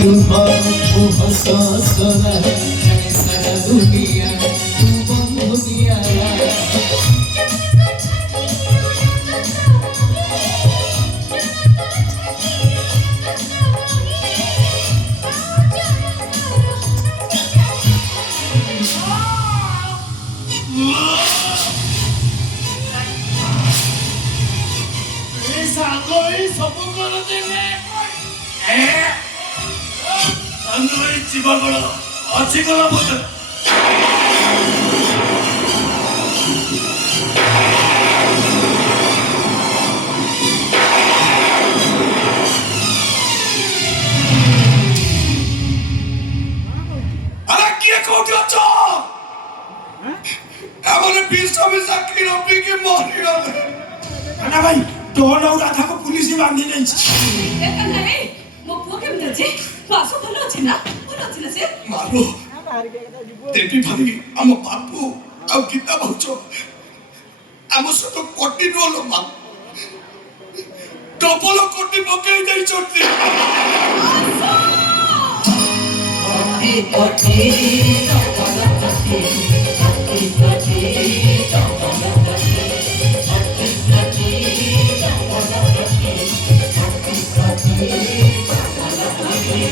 तू हंसा सरा है सारा दुनिया तू बंद दुनिया ସାଙ୍ଗଇ ସବୁ କରଦେଲେ ସାଙ୍ଗଇ ଯିବା କଣ ଅଛି କଣ ବୋଧେ ଆରେ କିଏ କୋଉଠି ଅଛ ଆମର ବିଷ ସାକ୍ଷୀ ରବିକି ମରିଗଲେ ନା ଭାଇ डोन और राधा को पुलिस ने बांधी नहीं देखा नहीं वो पुआ के मिल जे पासो भलो अछि ना भलो अछि ना से मारो देवी भाई हम बापू आ गीता बहुचो हम सतो कोटी रोलो मा डबल कोटी पकई देई छोटी कोटी कोटी डबल कोटी कोटी कोटी